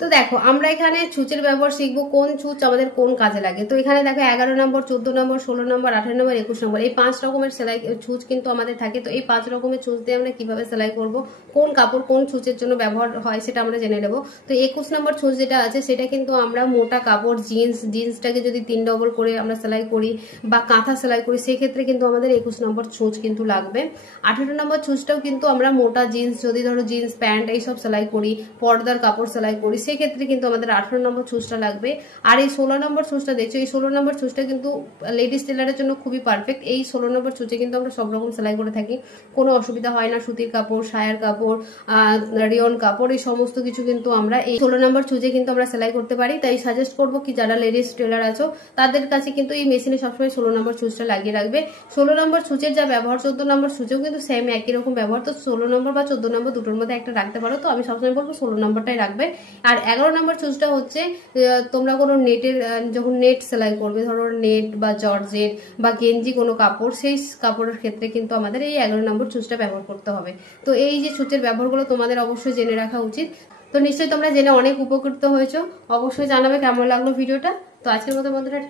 তো দেখো আমরা এখানে ছুঁচের ব্যবহার শিখবো, কোন ছুঁচ আমাদের কোন কাজে লাগে। তো এখানে দেখো 11 নম্বর, 14 নম্বর, 16 নম্বর, 18 নম্বর, 21 নম্বর, এই 5 রকমের সেলাই ছুঁচ কিন্তু আমাদের থাকে। তো এই 5 রকমের ছুঁচ দিয়ে আমরা কিভাবে সেলাই করব, কোন কাপড় কোন ছুঁচের জন্য ব্যবহার হয় সেটা আমরা জেনে নেব। তো 21 নম্বর ছুঁচ যেটা আছে সেটা কিন্তু আমরা মোটা কাপড় জিন্সটাকে যদি 3 ডবল করে আমরা সেলাই করি বা কাঁথা সেলাই করি, সেক্ষেত্রে কিন্তু আমাদের 21 নম্বর ছুঁচ কিন্তু লাগবে। 18 নম্বর ছুঁচটাও কিন্তু আমরা মোটা জিন্স, যদি ধরো জিন্স প্যান্ট এইসব সেলাই করি, পর্দার কাপড় সেলাই করি, সেক্ষেত্রে কিন্তু আমাদের 18 নম্বর ছুঁচটা লাগবে। আর এই 16 নম্বর ছুঁচটা দেখছো, এই 16 নম্বর ছুঁচটা কিন্তু লেডিস টেলারের জন্য খুবই পারফেক্ট। এই 16 নম্বর ছুঁচে কিন্তু আমরা সব রকম সেলাই করে থাকি, কোনো অসুবিধা হয় না। সুতির কাপড়, সায়ার কাপড়, রিয়ন কাপড়, এই সমস্ত কিছু কিন্তু আমরা এই 16 নম্বর ছুঁচে কিন্তু আমরা সেলাই করতে পারি। তাই সাজেস্ট করবো কি যারা লেডিস টেলার আছো তাদের কাছে কিন্তু এই মেশিনে সবসময় 16 নম্বর ছুঁচটা লাগিয়ে রাখবে। 16 নম্বর ছুঁচের যা ব্যবহার 14 নম্বর ছুঁচেও কিন্তু সেম একই রকম ব্যবহার। তো 16 নম্বর বা 14 নম্বর দুটোর মধ্যে একটা রাখতে পারো, তো আমি সবসময় বলবো 16 নম্বরটাই রাখবে। আর 11 নম্বর ছুঁচটা হচ্ছে তোমরা কোনো নেটের যখন নেট সেলাই করবে, ধরো নেট বা জর্জেট বা গেঞ্জি কোনো কাপড়, সেই কাপড়ের ক্ষেত্রে কিন্তু আমাদের এই 11 নম্বর ছুঁচটা ব্যবহার করতে হবে। তো এই যে ছুঁচের ব্যবহারগুলো তোমাদের অবশ্যই জেনে রাখা উচিত। তো নিশ্চয়ই তোমরা জেনে অনেক উপকৃত হয়েছো। অবশ্যই জানাবে কেমন লাগলো ভিডিওটা। তো আজকের মতো বন্ধুরা